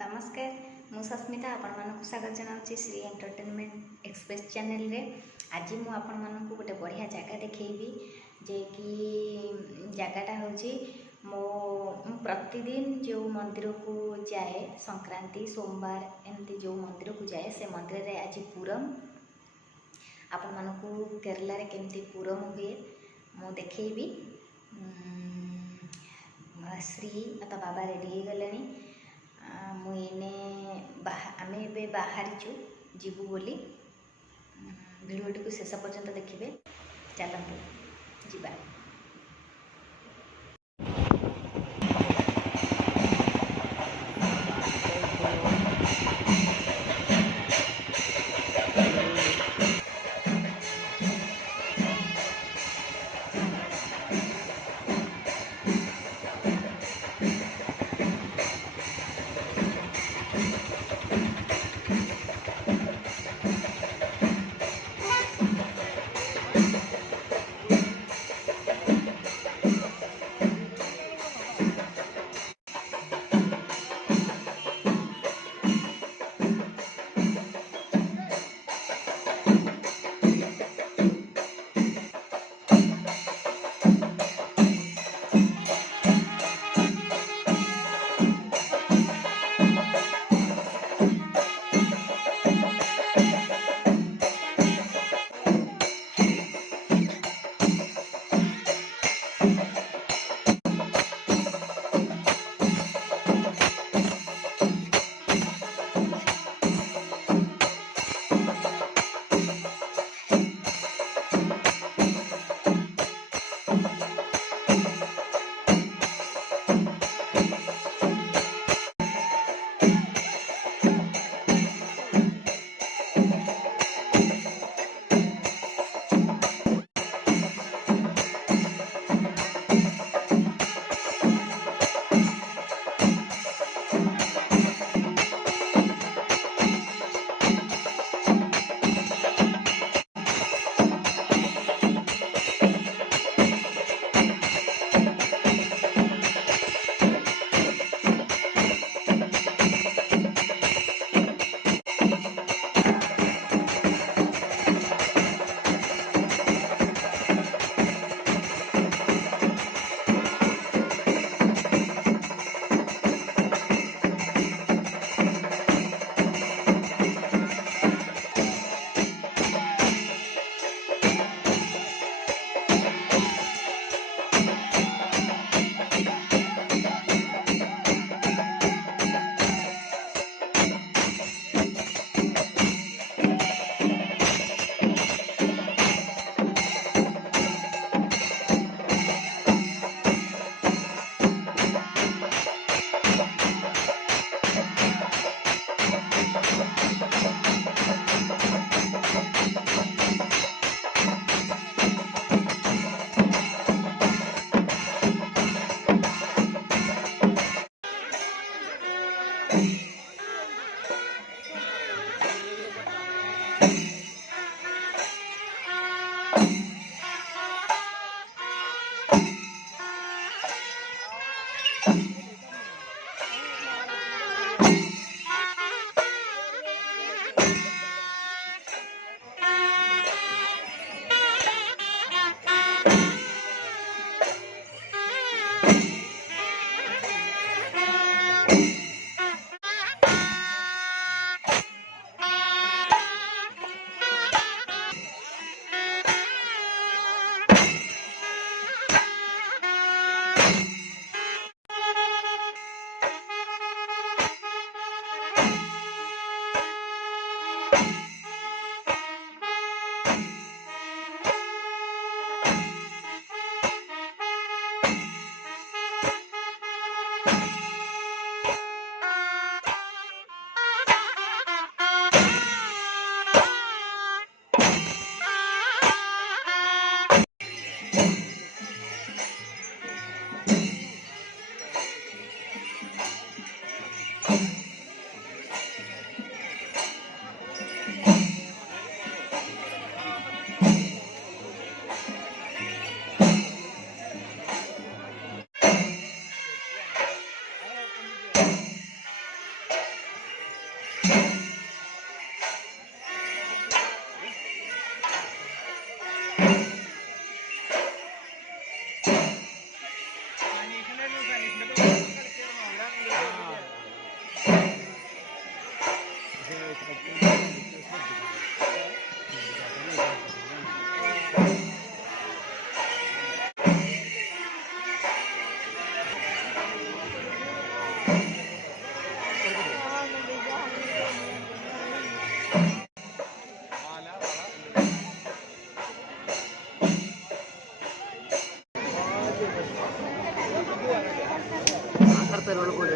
नमस्कार मु सस्मिता आपण मानक स्वागत जनाऊँगी श्री एंटरटेनमेंट एक्सप्रेस चैनल रे। आज मु आपण मानक गोटे बढ़िया जगह देखी जे कि जगटा हूँ मो प्रतिदिन जो मंदिर को जाए संक्रांति सोमवार एमती जो मंदिर को जाए से मंदिर रे आज पूरम आपण मानक केरला रे केमती पूरम हुए मु देखी। श्री तो बाबा रेडी हो गले मुझे आम ए बाहरीचु जीवु बोली भिडियोटी को शेष पर्यंत देखिए। चलते जीवा।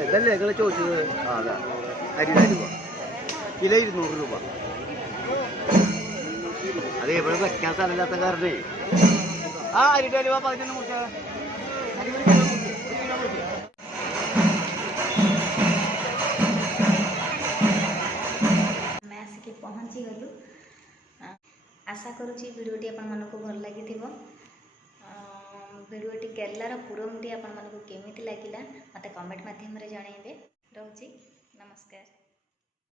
ഇതല്ലേ നിങ്ങൾ ചോദിച്ചത്? ആ അതാ അരി 100 രൂപ, കിലോ 200 രൂപ. അത് എവിടെ വെക്കാൻ സ്ഥലമില്ലാത്ത കാരണേ. ആ അരിയുടെ രൂപ 11 മുട്ട. ଆମେ ଆସିକି ପହଞ୍ଚିଗଲୁ। ଆଶା କରୁଛି ଭିଡ଼ିଓଟି ଆପଣମାନଙ୍କୁ ଭଲ ଲାଗିଥିବ। ଭିଡ଼ିଓଟି କେରଳାର ପୁରମଟି ଆପଣମାନଙ୍କୁ କେମିତି ଲାଗିଲା ମୋତେ କମେଣ୍ଟ ମାଧ୍ୟମରେ ଜଣାଇବେ। ରହୁଛି, ନମସ୍କାର।